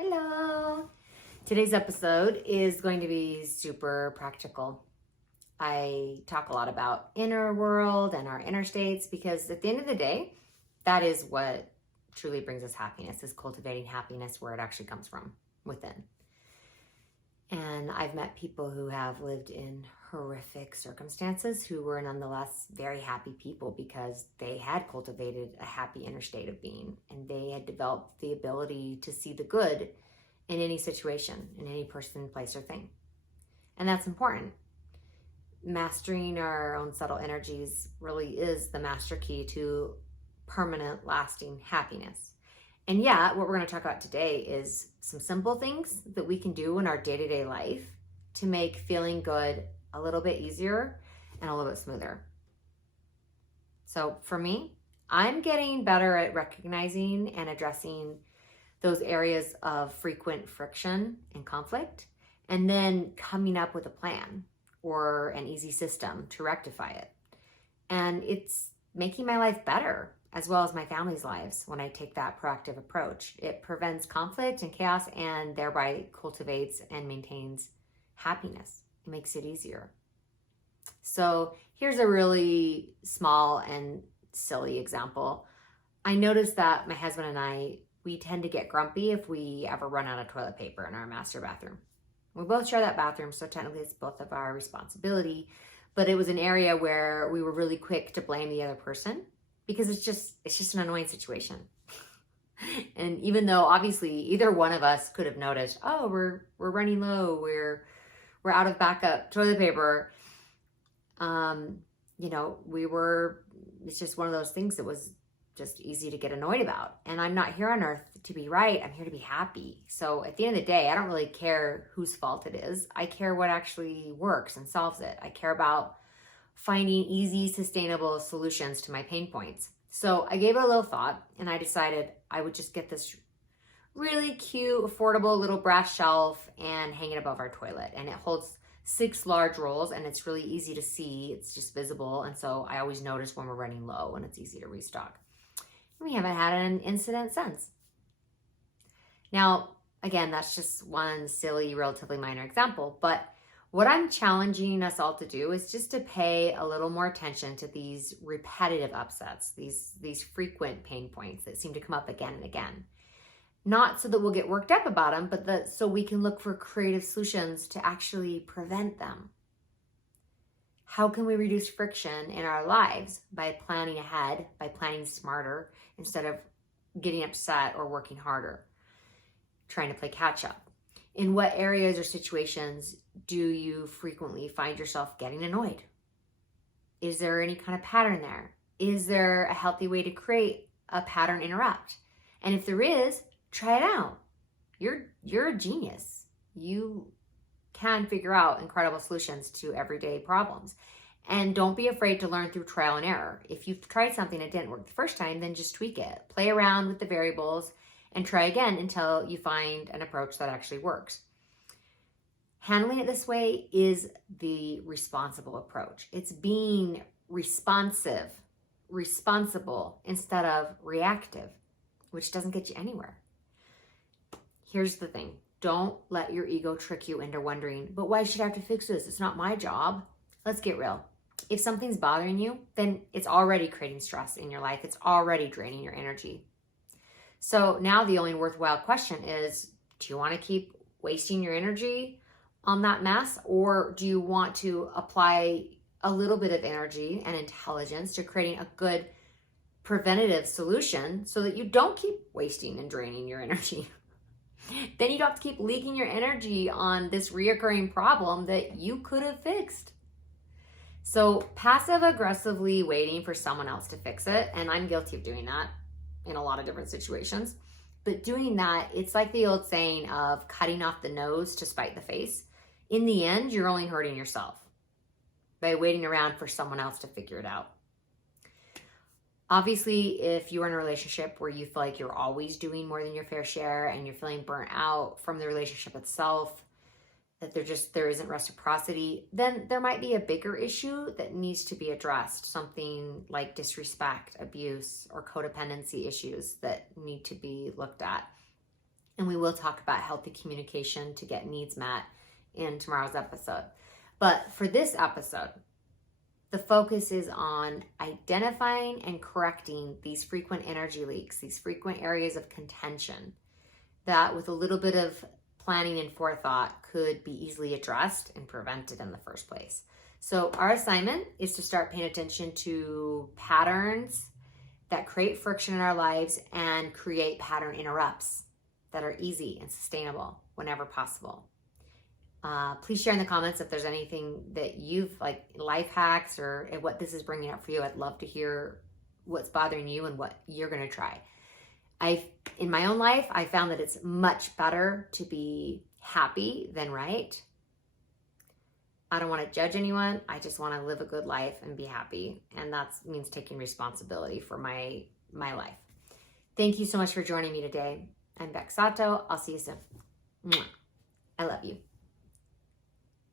Hello. Today's episode is going to be super practical. I talk a lot about inner world and our inner states because at the end of the day, that is what truly brings us happiness, is cultivating happiness where it actually comes from, within. And I've met people who have lived in horrific circumstances who were nonetheless very happy people because they had cultivated a happy inner state of being, and they had developed the ability to see the good in any situation, in any person, place, or thing. And that's important. Mastering our own subtle energies really is the master key to permanent, lasting happiness. And yeah, what we're going to talk about today is some simple things that we can do in our day-to-day life to make feeling good a little bit easier and a little bit smoother. So for me, I'm getting better at recognizing and addressing those areas of frequent friction and conflict, and then coming up with a plan or an easy system to rectify it. And it's making my life better, as well as my family's lives, when I take that proactive approach. It prevents conflict and chaos and thereby cultivates and maintains happiness. It makes it easier. So here's a really small and silly example. I noticed that my husband and I, we tend to get grumpy if we ever run out of toilet paper in our master bathroom. We both share that bathroom, so technically it's both of our responsibility, but it was an area where we were really quick to blame the other person because it's just an annoying situation. And even though obviously either one of us could have noticed, oh, we're running low, we're out of backup toilet paper, it's just one of those things that was just easy to get annoyed about. And I'm not here on earth to be right. I'm here to be happy. So at the end of the day, I don't really care whose fault it is. I care what actually works and solves it. I care about finding easy, sustainable solutions to my pain points. So I gave it a little thought and I decided I would just get this really cute, affordable little brass shelf and hang it above our toilet. And it holds 6 large rolls and it's really easy to see. It's just visible. And so I always notice when we're running low and it's easy to restock. We haven't had an incident since. Now, again, that's just one silly, relatively minor example, but what I'm challenging us all to do is just to pay a little more attention to these repetitive upsets, these frequent pain points that seem to come up again and again. Not so that we'll get worked up about them, but so we can look for creative solutions to actually prevent them. How can we reduce friction in our lives? By planning ahead, by planning smarter, instead of getting upset or working harder, trying to play catch up. In what areas or situations do you frequently find yourself getting annoyed? Is there any kind of pattern there? Is there a healthy way to create a pattern interrupt? And if there is, try it out. You're a genius. You can figure out incredible solutions to everyday problems. And don't be afraid to learn through trial and error. If you've tried something that didn't work the first time, then just tweak it. Play around with the variables and try again until you find an approach that actually works. Handling it this way is the responsible approach. It's being responsive, responsible instead of reactive, which doesn't get you anywhere. Here's the thing. Don't let your ego trick you into wondering, but why should I have to fix this? It's not my job. Let's get real. If something's bothering you, then it's already creating stress in your life. It's already draining your energy. So now the only worthwhile question is, do you want to keep wasting your energy on that mess? Or do you want to apply a little bit of energy and intelligence to creating a good preventative solution so that you don't keep wasting and draining your energy? Then you don't have to keep leaking your energy on this reoccurring problem that you could have fixed. So passive aggressively waiting for someone else to fix it, and I'm guilty of doing that in a lot of different situations, but doing that, it's like the old saying of cutting off the nose to spite the face. In the end, you're only hurting yourself by waiting around for someone else to figure it out. Obviously, if you're in a relationship where you feel like you're always doing more than your fair share and you're feeling burnt out from the relationship itself, that there isn't reciprocity, then there might be a bigger issue that needs to be addressed. Something like disrespect, abuse, or codependency issues that need to be looked at. And And we will talk about healthy communication to get needs met in tomorrow's episode. But for this episode, the focus is on identifying and correcting these frequent energy leaks, these frequent areas of contention that with a little bit of planning and forethought could be easily addressed and prevented in the first place. So our assignment is to start paying attention to patterns that create friction in our lives and create pattern interrupts that are easy and sustainable whenever possible. Please share in the comments if there's anything that you've, like life hacks or what this is bringing up for you. I'd love to hear what's bothering you and what you're going to try. In my own life, I found that it's much better to be happy than right. I don't want to judge anyone. I just want to live a good life and be happy. And that means taking responsibility for my life. Thank you so much for joining me today. I'm Beck Sato. I'll see you soon. Mwah.